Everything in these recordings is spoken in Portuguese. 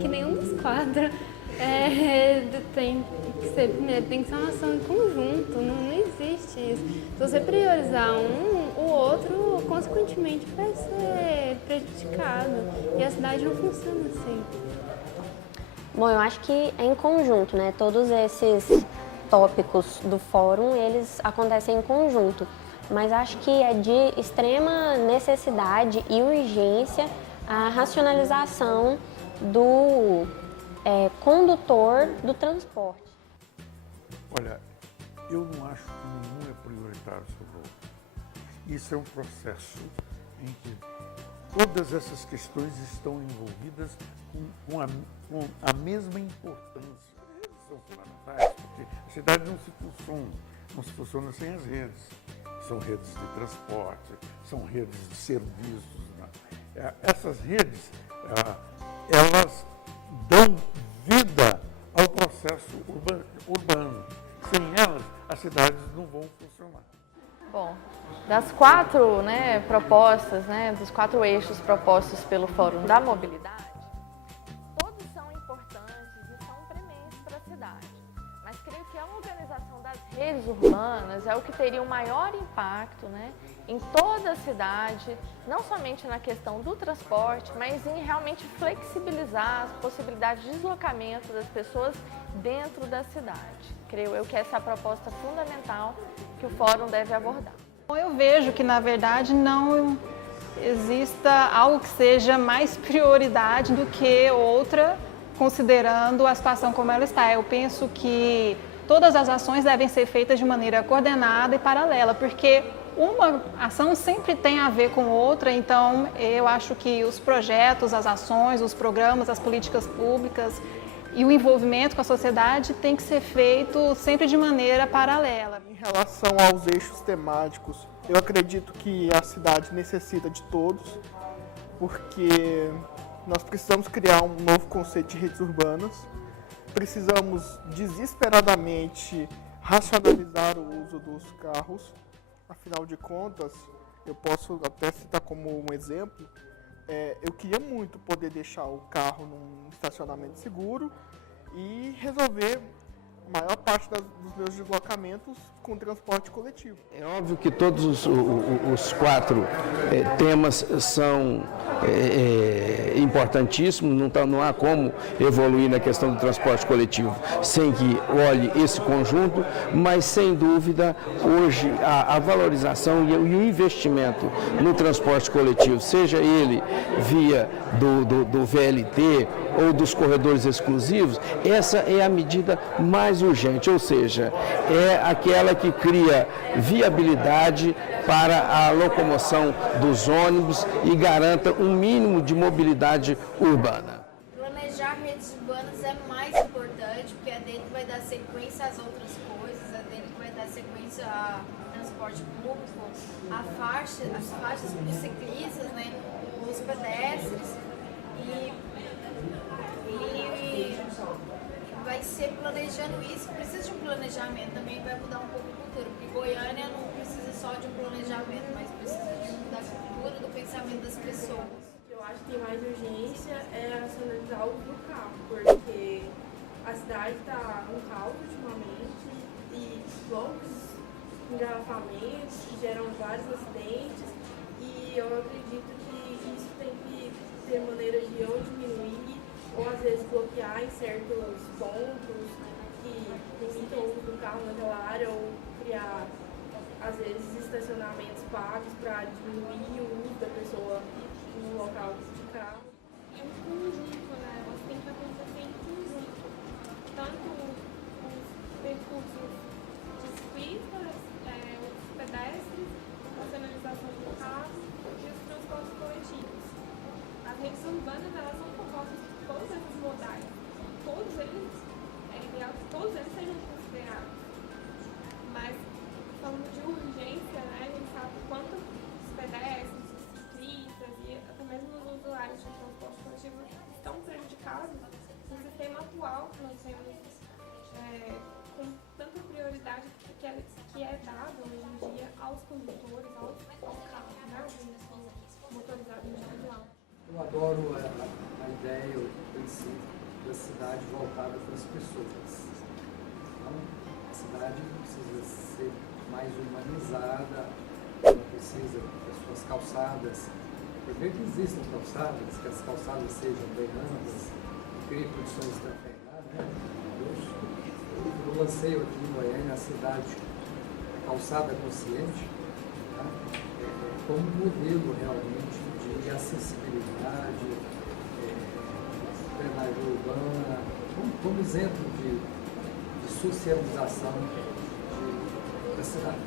que nenhum dos quatro tem que ser primeiro, tem que ser uma ação em conjunto, não existe isso. Se você priorizar um, o outro, consequentemente, vai ser prejudicado. E a cidade não funciona assim. Bom, eu acho que é em conjunto, né? Todos esses tópicos do fórum, eles acontecem em conjunto. Mas acho que é de extrema necessidade e urgência a racionalização do condutor do transporte. Olha, eu não acho que nenhum é prioritário sobre o outro. Isso é um processo em que todas essas questões estão envolvidas com a mesma importância. Eles são fundamentais, porque a cidade não se funciona sem as redes. São redes de transporte, são redes de serviços. Né? Essas redes, elas dão vida ao processo urbano. Sem elas, as cidades não vão funcionar. Bom, das quatro propostas, dos 4 eixos propostos pelo Fórum da Mobilidade, todos são importantes e são prementes para a cidade. Mas creio que a organização das redes urbanas é o que teria o maior impacto em toda a cidade, não somente na questão do transporte, mas em realmente flexibilizar as possibilidades de deslocamento das pessoas dentro da cidade. Creio eu que essa é a proposta fundamental que o Fórum deve abordar. Eu vejo que, na verdade, não exista algo que seja mais prioridade do que outra, considerando a situação como ela está. Eu penso que todas as ações devem ser feitas de maneira coordenada e paralela, porque uma ação sempre tem a ver com outra, então eu acho que os projetos, as ações, os programas, as políticas públicas e o envolvimento com a sociedade tem que ser feito sempre de maneira paralela. Em relação aos eixos temáticos, eu acredito que a cidade necessita de todos, porque nós precisamos criar um novo conceito de redes urbanas, precisamos desesperadamente racionalizar o uso dos carros. Afinal de contas, eu posso até citar como um exemplo, eu queria muito poder deixar o carro num estacionamento seguro e resolver a maior parte dos meus deslocamentos com transporte coletivo. É óbvio que todos os 4 temas são importantíssimos, não há como evoluir na questão do transporte coletivo sem que olhe esse conjunto, mas sem dúvida hoje a valorização e o investimento no transporte coletivo, seja ele via do VLT ou dos corredores exclusivos, essa é a medida mais urgente, ou seja, é aquela que cria viabilidade para a locomoção dos ônibus e garanta um mínimo de mobilidade urbana. Planejar redes urbanas é mais importante, porque é dele que vai dar sequência às outras coisas, é dele que vai dar sequência ao transporte público, as faixas de ciclistas, os pedestres, e vai ser planejando isso, precisa de um planejamento, também vai mudar um pouco a cultura, porque Goiânia não precisa só de um planejamento, mas precisa da cultura, do pensamento das pessoas. O que eu acho que tem mais urgência é racionalizar o uso do carro, porque a cidade está um caos ultimamente e longos engarrafamentos que geram vários acidentes, e eu acredito que isso tem que ter maneiras de ou diminuir ou às vezes bloquear em certos pontos que limitam o uso do carro naquela área, ou criar às vezes estacionamentos pagos para diminuir o uso da pessoa no local de carro. É um conjunto, elas têm que acontecer em conjunto. Tanto os percursos de ciclistas, os pedestres, a racionalização do carro e os transportes coletivos. As redes urbanas, elas são compostas de todos esses modais. Todos eles, sejam considerados. Mas, falando de urgência, a gente sabe quanto os pedestres, os ciclistas e até mesmo os usuários de transporte coletivo estão prejudicados no sistema atual que nós temos, com tanta prioridade que é dada hoje em dia aos condutores, ao carro, o veículo motorizado em geral. Eu adoro a ideia, o si, da cidade voltada para as pessoas. Então, a cidade precisa ser mais humanizada, ela precisa das suas calçadas. Primeiro que existam calçadas, que as calçadas sejam bem amplas, crie condições de trafegar, né? Eu lancei aqui em Goiânia a cidade calçada consciente, tá? Como modelo realmente de acessibilidade, drenagem urbana, como exemplo de socialização da cidade.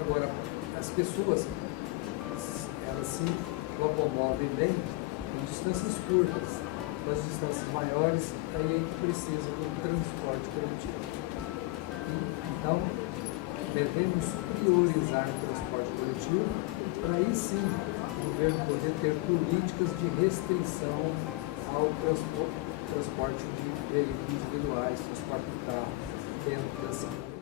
Agora, as pessoas, elas se locomovem bem em distâncias curtas. Nas distâncias maiores, aí é que precisa do transporte coletivo. Então, devemos priorizar o transporte coletivo para aí sim o governo poder ter políticas de restrição ao transporte de veículos individuais, transporte de carro dentro da cidade.